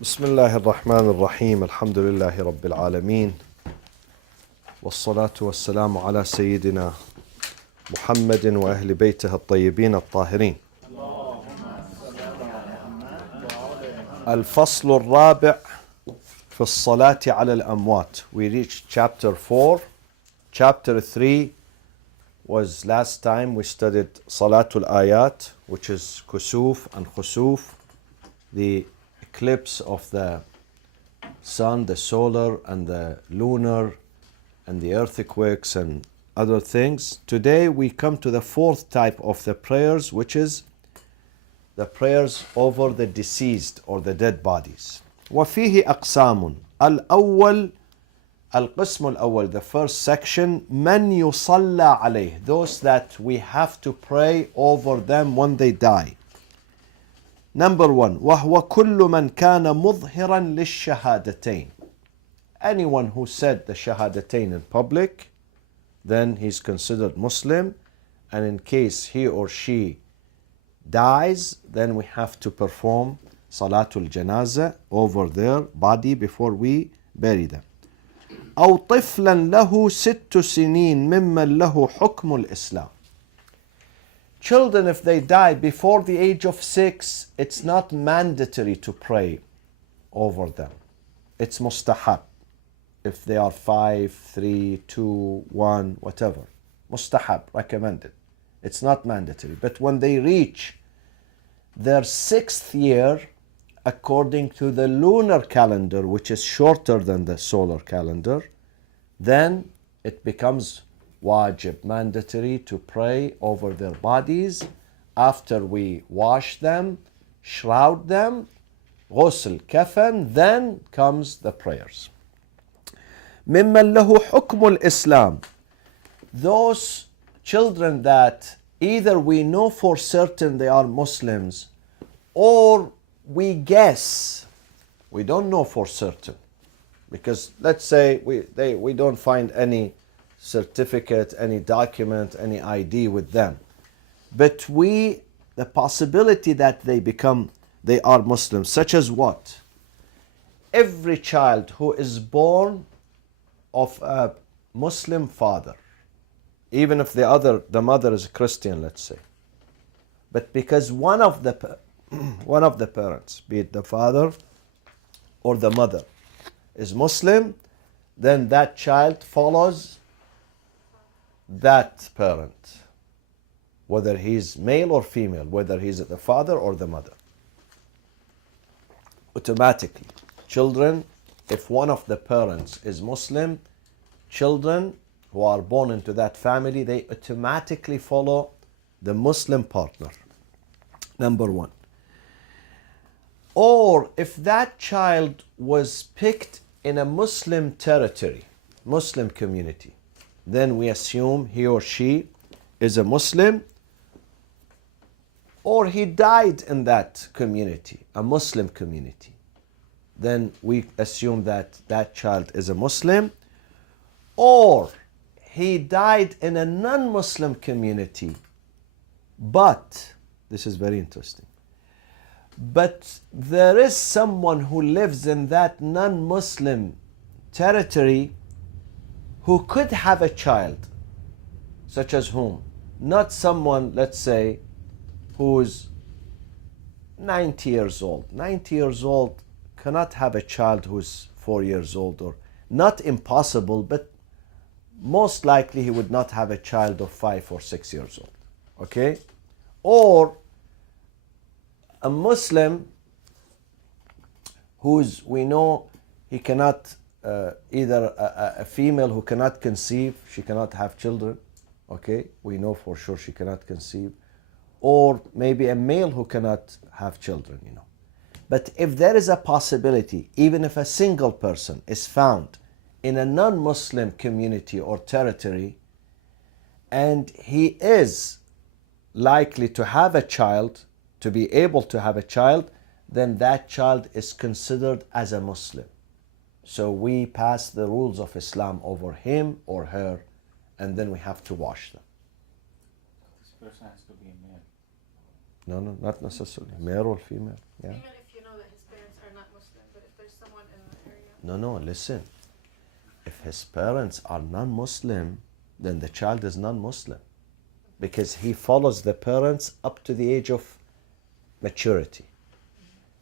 بسم الله الرحمن الرحيم الحمد لله رب العالمين والصلاة والسلام على سيدنا محمد وأهل بيته الطيبين الطاهرين. الفصل الرابع في الصلاة على الأموات. We reached chapter 4. Chapter 3 was last time we studied Salatul Ayat, which is Kusuf and Khusuf, the eclipse of the sun, the solar and the lunar, and the earthquakes and other things. Today we come to the fourth type of the prayers, which is the prayers over the deceased or the dead bodies. وفيه أقسام. الأول القسم الأول, the first section, من يصلى عليه, those that we have to pray over them when they die. Number one, وهو كل من كان مظهرا للشهادتين. Anyone who said the shahadatain in public, then he's considered Muslim, and in case he or she dies, then we have to perform Salatul Janazah over their body before we bury them. أو طفلا له 6 سنين ممن له حكم الإسلام. Children, if they die before the age of 6, it's not mandatory to pray over them. It's mustahab. If they are 5, 3, 2, 1, whatever. Mustahab, recommended. It's not mandatory. But when they reach their 6th year, according to the lunar calendar, which is shorter than the solar calendar, then it becomes wajib, mandatory, to pray over their bodies after we wash them, shroud them, ghusl, kafan, then comes the prayers. ممن له حكم الإسلام. Those children that either we know for certain they are Muslims, or we guess, we don't know for certain, because let's say we don't find any certificate, any document, any ID with them, but the possibility that they are Muslims, such as what? Every child who is born of a Muslim father, even if the mother is a Christian, let's say, but because one of the parents, be it the father or the mother, is Muslim, then that child follows that parent, whether he's male or female, whether he's the father or the mother. Automatically, children, if one of the parents is Muslim, children who are born into that family, they automatically follow the Muslim partner. Number one. Or if that child was picked in a Muslim territory, Muslim community, then we assume he or she is a Muslim, or he died in that community, a Muslim community. Then we assume that that child is a Muslim, or he died in a non-Muslim community, but, this is very interesting, but there is someone who lives in that non-Muslim territory who could have a child, such as whom? Not someone, let's say, who's 90 years old. 90 years old cannot have a child who's 4 years old, or not impossible, but most likely he would not have a child of 5 or 6 years old. Okay? Or a Muslim we know he cannot, either a female who cannot conceive, she cannot have children. Okay? We know for sure she cannot conceive. Or maybe a male who cannot have children, But if there is a possibility, even if a single person is found in a non-Muslim community or territory, and he is likely to have a child, to be able to have a child, then that child is considered as a Muslim. So we pass the rules of Islam over him or her, and then we have to wash them. This person has to be a man. No, not necessarily. Male or female. Yeah. Even if you know that his parents are not Muslim, No, listen. If his parents are non-Muslim, then the child is non-Muslim. Because he follows the parents up to the age of maturity.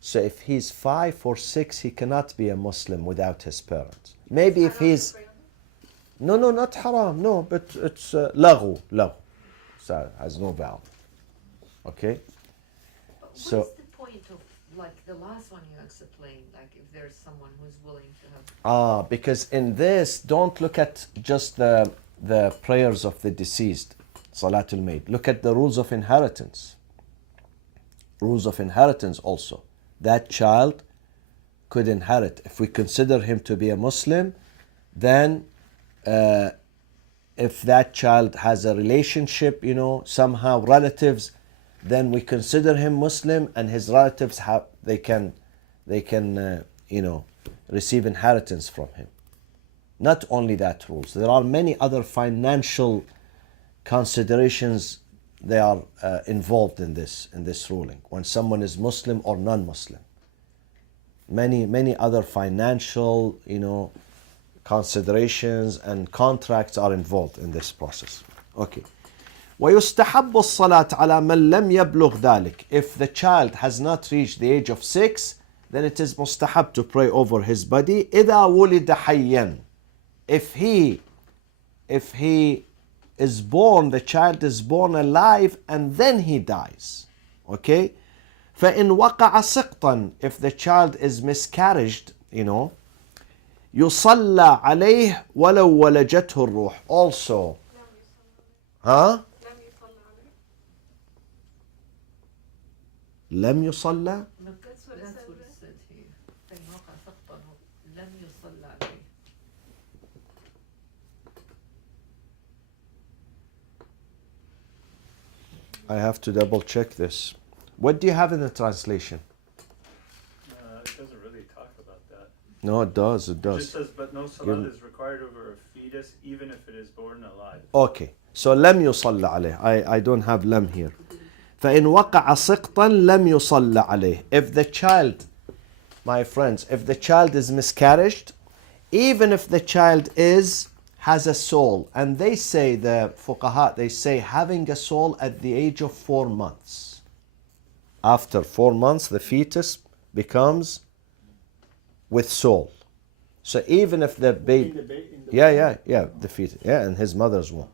So if he's 5 or 6, he cannot be a Muslim without his parents. Maybe if he's... No, not haram, no, but it's laghu. So it has no value. Okay? But So- what is the point of, like, the last one you explained, like, if there's someone who's willing to have... Because in this, don't look at just the prayers of the deceased, Salatul Maid. Look at the rules of inheritance. Rules of inheritance also. That child could inherit. If we consider him to be a Muslim, then if that child has a relationship, somehow relatives, then we consider him Muslim, and his relatives they can receive inheritance from him. Not only that rules. There are many other financial considerations they are involved in this ruling. When someone is Muslim or non-Muslim, many other financial considerations and contracts are involved in this process. Okay. ويستحب الصلاة على من لم يبلغ ذلك. If the child has not reached the age of 6, then it is mustahab to pray over his body. إذا ولد حيا. If he is born, the child is born alive and then he dies. Okay? فإن وقع سقطا. If the child is miscarried, يصلى عليه ولو ولجته الروح. Also, huh? لم يصلى. That's what it said here. فإن وقع سقطا لم يصلى عليه. I have to double check this. What do you have in the translation? It doesn't really talk about that. No, it does. It It does. just says, but no salat is required over a fetus, even if it is born alive. Okay. So لم يصلى عليه. I don't have لم here. فإن وقع سقطا لم يصلى عليه. If the child, my friends, if the child is miscarried, even if the child has a soul, and they say, the fuqaha, they say having a soul at the age of 4 months. After 4 months, the fetus becomes with soul. So even if the baby, the fetus, in his mother's womb.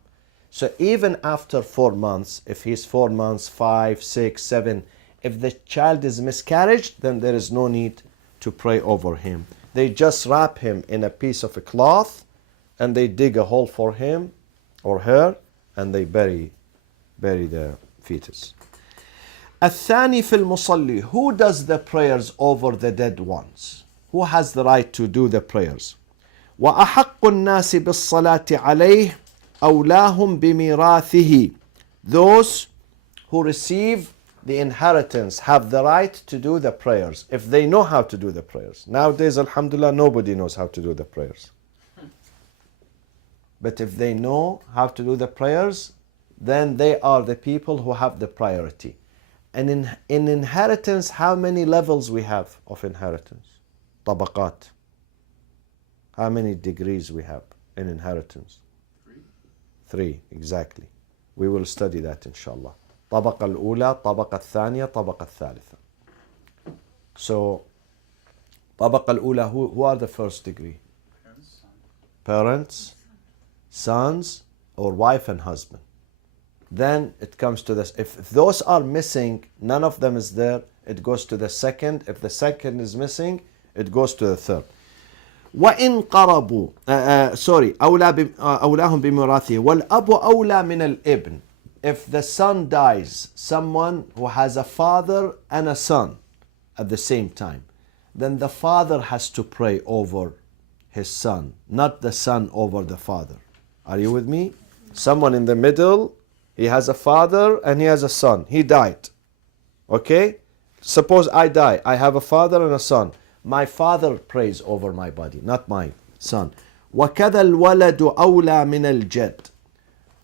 So even after 4 months, if he's 4 months, 5, 6, 7, if the child is miscarried, then there is no need to pray over him. They just wrap him in a piece of a cloth, and they dig a hole for him or her, and they bury the fetus. الثاني في المصلي. Who does the prayers over the dead ones? Who has the right to do the prayers? وأحق الناس بالصلاة عليه أولاهم بميراثه. Those who receive the inheritance have the right to do the prayers if they know how to do the prayers. Nowadays, alhamdulillah, nobody knows how to do the prayers. But if they know how to do the prayers, then they are the people who have the priority. And in inheritance, how many levels we have of inheritance? Tabaqat. How many degrees we have in inheritance? 3, exactly. We will study that inshallah. طبقة الأولى, طبقة الثانية, طبقة الثالثة. So, طبقة الأولى, who are the first degree? Parents, sons, or wife and husband. Then it comes to this. If those are missing, none of them is there, it goes to the second. If the second is missing, it goes to the third. وإن قربوا أولاهم بميراثه والأب أولى من الابن. If the son dies, someone who has a father and a son at the same time, then the father has to pray over his son, not the son over the father. Are you with me? Someone in the middle, he has a father and he has a son. He died. Okay? Suppose I die. I have a father and a son. My father prays over my body, not my son. وَكَذَا الْوَلَدُ أَوْلَى مِنَ الْجَدِّ.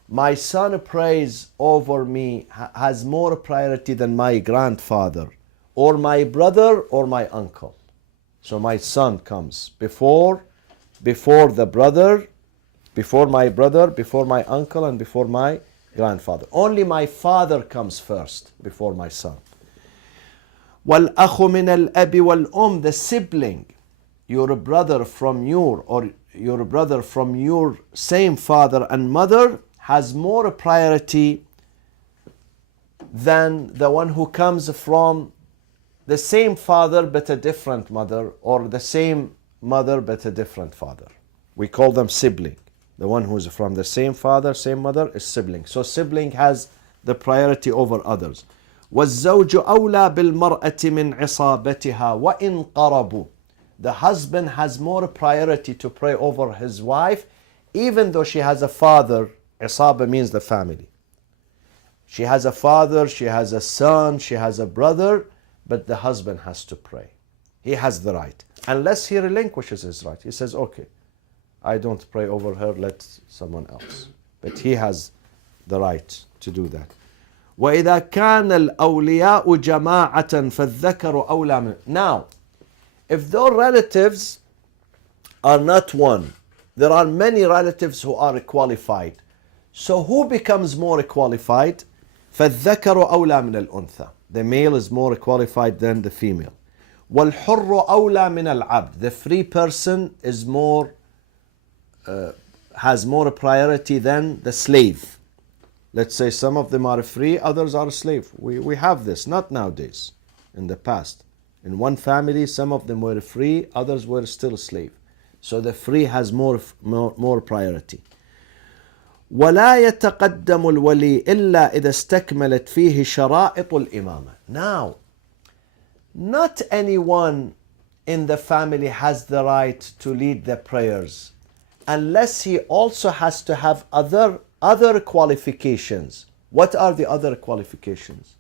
My son prays over me, has more priority than my grandfather, or my brother, or my uncle. So my son comes before the brother, before my brother, before my uncle, and before my grandfather. Only my father comes first before my son. وَالْأَخُ مِنَ الْأَبِ وَالْأُمِّ, the sibling, your brother from your same father and mother has more priority than the one who comes from the same father but a different mother, or the same mother but a different father. We call them sibling. The one who's from the same father, same mother is sibling. So sibling has the priority over others. وَالزَّوْجُ أَوْلَى بِالْمَرْأَةِ مِنْ عِصَابَتِهَا وَإِنْ قَرَبُوا. The husband has more priority to pray over his wife, even though she has a father. Isaba means the family. She has a father, she has a son, she has a brother, but the husband has to pray. He has the right. Unless he relinquishes his right. He says, okay, I don't pray over her, let someone else. But he has the right to do that. وَإِذَا كَانَ الْأَوْلِيَاءُ جَمَاعَةً فَالذَّكَرُ أَوْلَى مِنْ. Now, if those relatives are not one, there are many relatives who are qualified. So who becomes more qualified? فَالذَّكَرُ أَوْلَى مِنَ الْأُنْثَى. The male is more qualified than the female. وَالْحُرُّ أَوْلَى مِنَ الْعَبْدِ. The free person is has more priority than the slave. Let's say some of them are free, others are slave. We have this, not nowadays, in the past. In one family, some of them were free, others were still slave. So the free has more priority. وَلَا يَتَقَدَّمُ الْوَلِي إِلَّا إِذَا اسْتَكْمَلَتْ فِيهِ شَرَائِطُ الْإِمَامَةِ. Now, not anyone in the family has the right to lead the prayers unless he also has to have other qualifications. What are the other qualifications?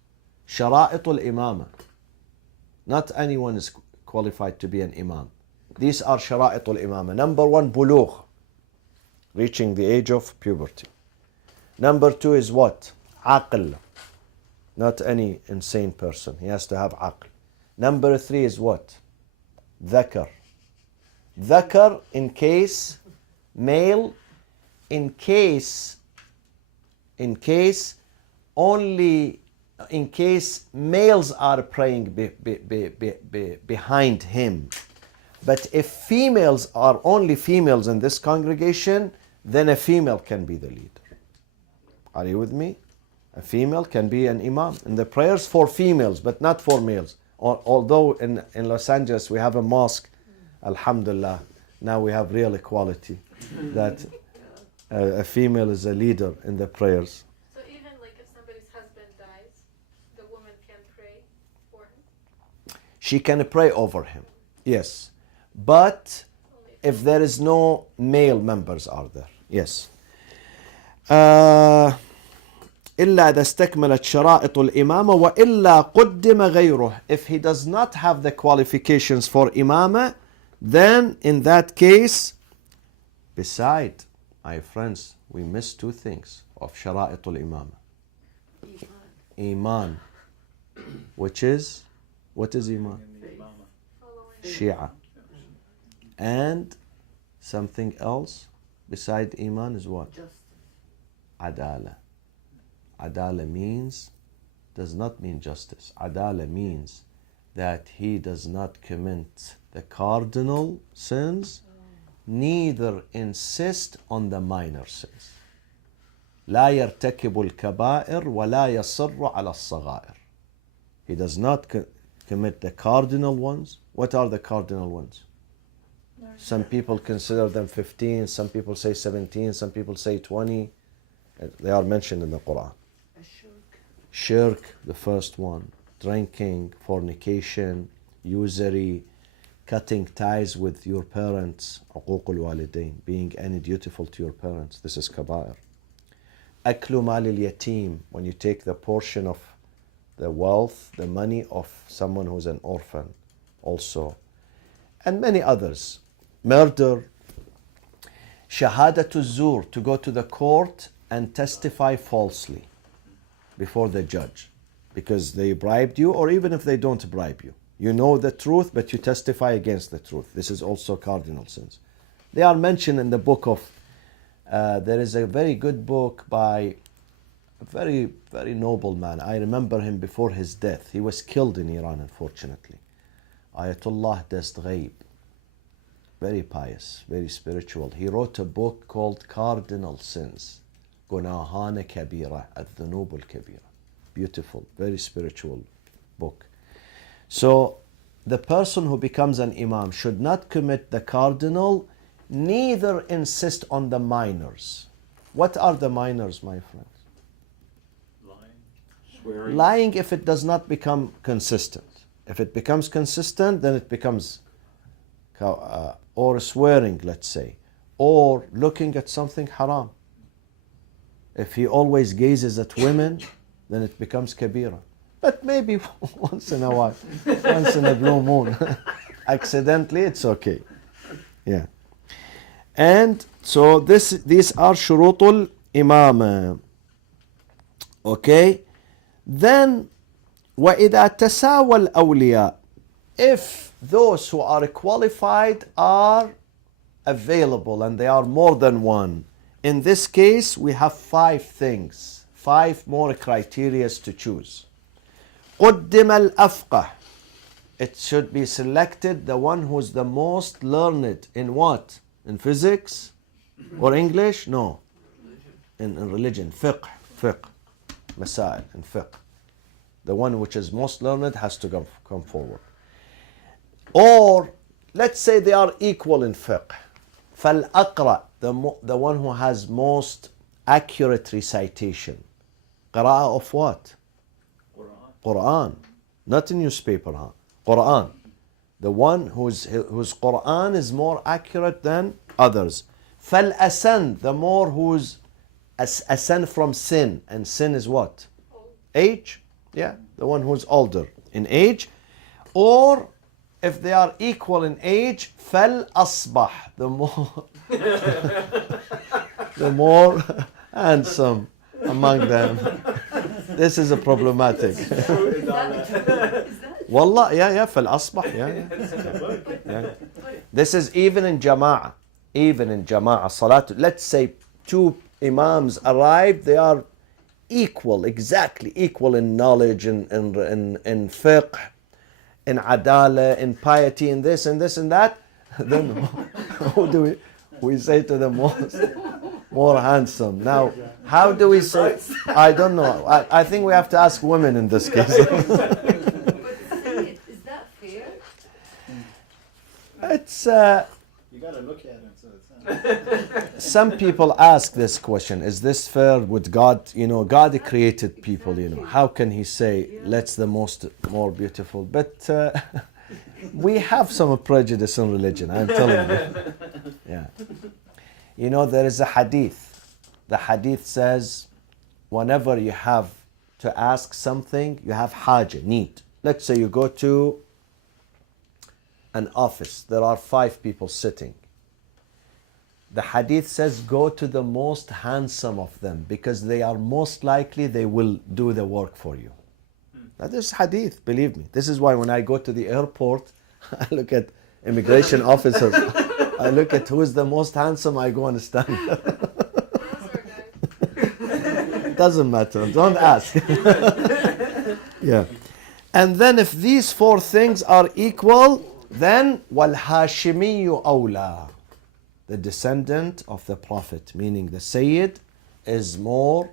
شَرَائِطُ الْإِمَامَةِ. Not anyone is qualified to be an imam. These are شَرَائِطُ الْإِمَامَةِ. Number one, بلوغ, reaching the age of puberty. Number two is what? عقل. Not any insane person. He has to have عقل. Number three is what? ذكر. ذكر in case male, in case males are praying behind him. But if females are only females in this congregation, then a female can be the leader. Are you with me? A female can be an imam in the prayers for females, but not for males. Although in Los Angeles we have a mosque, alhamdulillah, now we have real equality, that a female is a leader in the prayers. So even like if somebody's husband dies, the woman can pray for him? She can pray over him, yes. But if there is no male members are there, yes. إلا إذا استكملت شرائط الإمامة وإلا قدم غيره. If he does not have the qualifications for imamah, then in that case, beside, my friends, we miss two things of شرائط الإمامة. Iman, which is, what is Iman? Shia. And something else beside Iman is what? Adala. Adala does not mean justice. Adala means that he does not commit the cardinal sins, neither insist on the minor sins. لا يرتكب الكبائر ولا يصر على الصغائر. He does not commit the cardinal ones. What are the cardinal ones? Some people consider them 15, some people say 17, some people say 20. They are mentioned in the Quran. Shirk, the first one. Drinking, fornication, usury, cutting ties with your parents, عقوق الوالدين, being undutiful to your parents. This is kaba'ir. Aklu mal al-yatim, when you take the portion of the wealth, the money of someone who's an orphan also. And many others. Murder. Shahadatul zur, to go to the court and testify falsely before the judge because they bribed you, or even if they don't bribe you. You know the truth, but you testify against the truth. This is also cardinal sins. They are mentioned in the book of, there is a very good book by a very, very noble man. I remember him before his death. He was killed in Iran, unfortunately. Ayatollah Dast Ghaib. Very pious, very spiritual. He wrote a book called Cardinal Sins. Gunahan Kabira, Al-Dhunub Al-Kabira. Beautiful, very spiritual book. So, the person who becomes an imam should not commit the cardinal, neither insist on the minors. What are the minors, my friends? Swearing. Lying if it does not become consistent. If it becomes consistent, then it becomes, or swearing, let's say, or looking at something haram. If he always gazes at women, then it becomes kabira. But maybe once in a while, once in a blue moon, accidentally, it's okay. Yeah. And so these are shurutul imama. Okay. Then, وَإِذَا تَسَاوَى الْأَوْلِيَاء, if those who are qualified are available and they are more than one, in this case we have 5 things, 5 more criteria to choose. قُدِّمَ الْأَفْقَهِ, it should be selected the one who's the most learned in what? In physics or English? No. In religion. Fiqh. Masail and fiqh. The one which is most learned has to come forward. Or let's say they are equal in fiqh. فَالْأَقْرَأ, the one who has most accurate recitation. قراءة of what? Quran. Not in newspaper, huh? Quran. The one whose Quran is more accurate than others. فَالْأَسَنْ, the more whose ascend from sin, and sin is what? Age. Yeah, the one who's older in age. Or if they are equal in age, فَالْأَصْبَحْ, the more handsome among them. This is a problematic. Is that Wallah, yeah, فَالْأَصْبَحْ, yeah. This is even in jama'ah. Even in jama'ah, salat. Let's say 2 imams arrived, they are equal, exactly equal in knowledge, in fiqh, in adala, in piety, in this and this and that. Then who do we say to the more handsome? Now, how do we say? I don't know. I think we have to ask women in this case. But is that fair? It's You gotta look at it. So it's some people ask this question: is this fair with God? You know, God created people. You know, how can He say let's the more beautiful? But we have some prejudice in religion. I'm telling you. Yeah. You know, there is a hadith. The hadith says, whenever you have to ask something, you have haja, need. Let's say you go to an office. There are 5 people sitting. The hadith says, go to the most handsome of them because they are most likely they will do the work for you. That is hadith, believe me. This is why when I go to the airport, I look at immigration officers. I look at who is the most handsome, I go and stand. Doesn't matter, don't ask. Yeah. And then if these 4 things are equal, then وَالْهَاشِمِيُّ أَوْلَى, the descendant of the Prophet, meaning the Sayyid, is more.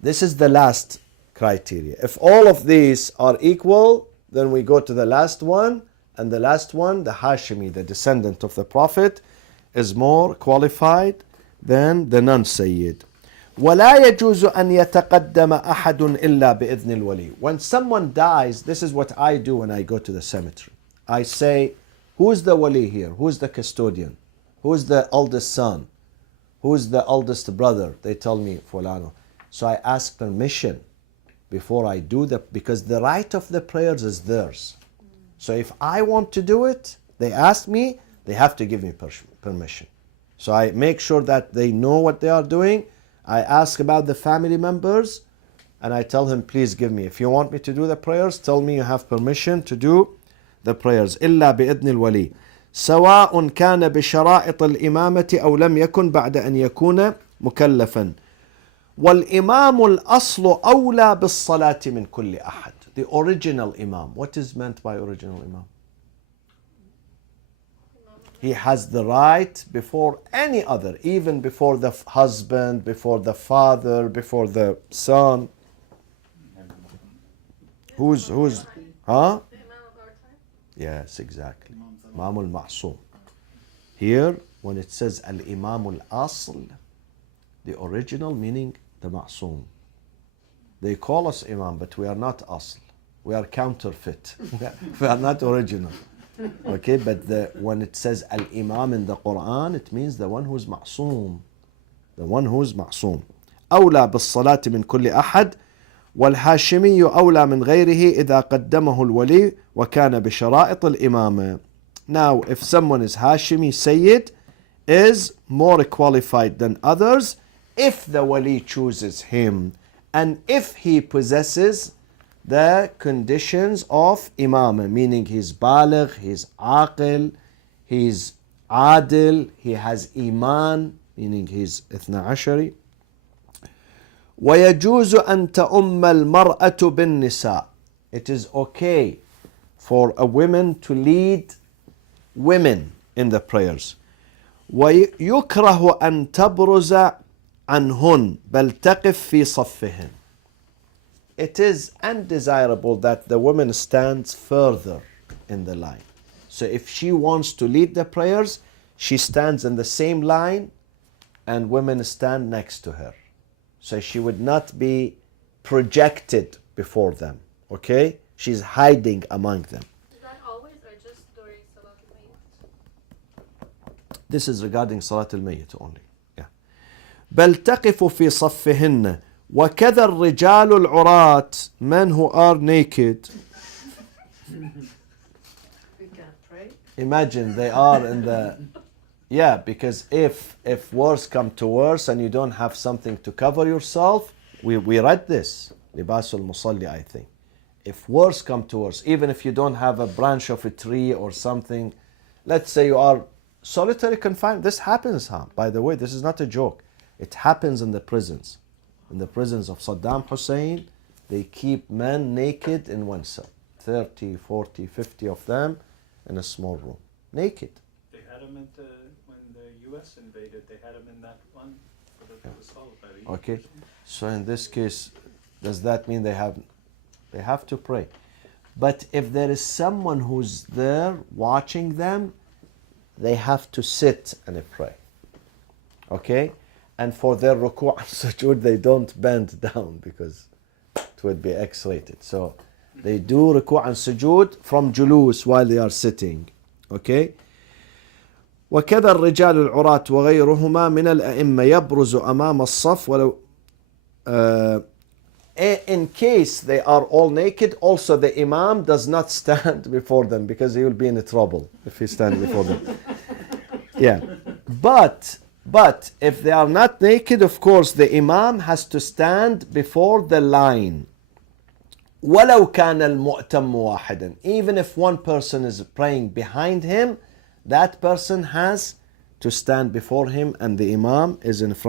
This is the last criteria. If all of these are equal, then we go to the last one, and the last one, the Hashimi, the descendant of the Prophet, is more qualified than the non-Sayyid. وَلَا يَجُوزُ أَنْ يَتَقَدَّمَ أَحَدٌ إِلَّا بِإِذْنِ الْوَلِيِّ. When someone dies, this is what I do when I go to the cemetery. I say, who's the wali here? Who's the custodian? Who's the eldest son? Who's the eldest brother? They tell me, fulano. So I ask permission before I do that, because the right of the prayers is theirs. So if I want to do it, they ask me, they have to give me permission. So I make sure that they know what they are doing. I ask about the family members, and I tell him, please give me. If you want me to do the prayers, tell me you have permission to do the prayers إلا بإذن الولي سواء كان بشرائط الإمامة أو لم يكن بعد أن يكون مكلفا والإمام الأصل أولى بالصلاة من كل أحد. The original Imam. What is meant by original Imam? He has the right before any other, even before the husband, before the father, before the son. Who's, huh? The Imam of our time? Yes, exactly. Imam al-Ma'soom. Here, when it says al-Imam al-Asl, the original meaning the Ma'soom. They call us Imam, but we are not Asl. We are counterfeit. We are not original. Okay, but when it says al-Imam in the Quran, it means the one who is Ma'soom. The one who is Ma'soom. أولى بالصلاة من كل أحد والهاشمي أولى من غيره إذا قدمه الولي وكان بشرائط الإمامة. Now, if someone is Hashimi, Sayyid is more qualified than others if the wali chooses him and if he possesses the conditions of imamah, meaning he's baligh, he's aqil, he's adil, he has iman, meaning he's ithna ashari. ويجوز أن تؤم المرأة بالنساء. It is okay for a woman to lead women in the prayers. ويكره أن تبرز عنهن بل تقف في صفهن. It is undesirable that the woman stands further in the line. So if she wants to lead the prayers, she stands in the same line and women stand next to her. So she would not be projected before them. Okay? She's hiding among them. Is that always or just during Salat al-Mayyit? This is regarding Salat al-Mayyit only. Yeah. بل تقف في صفهن وكذا الرجال العراة, men who are naked. We can pray. Imagine they are in the... Yeah, because if worse come to worse and you don't have something to cover yourself, we read this, Libasul Musalli, I think. If worse come to worse, even if you don't have a branch of a tree or something, let's say you are solitary confined. This happens, huh? By the way, this is not a joke. It happens in the prisons. In the prisons of Saddam Hussein, they keep men naked in one cell. 30, 40, 50 of them in a small room. Naked. They had him at when the U.S. invaded. They had him in that one for the assault by the Okay. So in this case, does that mean they have to pray? But if there is someone who's there watching them, they have to sit and pray. Okay? And for their ruku' and sujood, they don't bend down because it would be X-rated. So they do ruku' and sujood from julus while they are sitting. Okay? وكذا الرجال العراة وغيرهما من الأئمة يبرز أمام الصف ولو in case they are all naked, also the Imam does not stand before them because he will be in trouble if he stands before them. Yeah. But if they are not naked, of course, the Imam has to stand before the line. وَلَوْ كَانَ الْمُؤْتَمُّ وَاحِدًا. Even if one person is praying behind him, that person has to stand before him and the Imam is in front.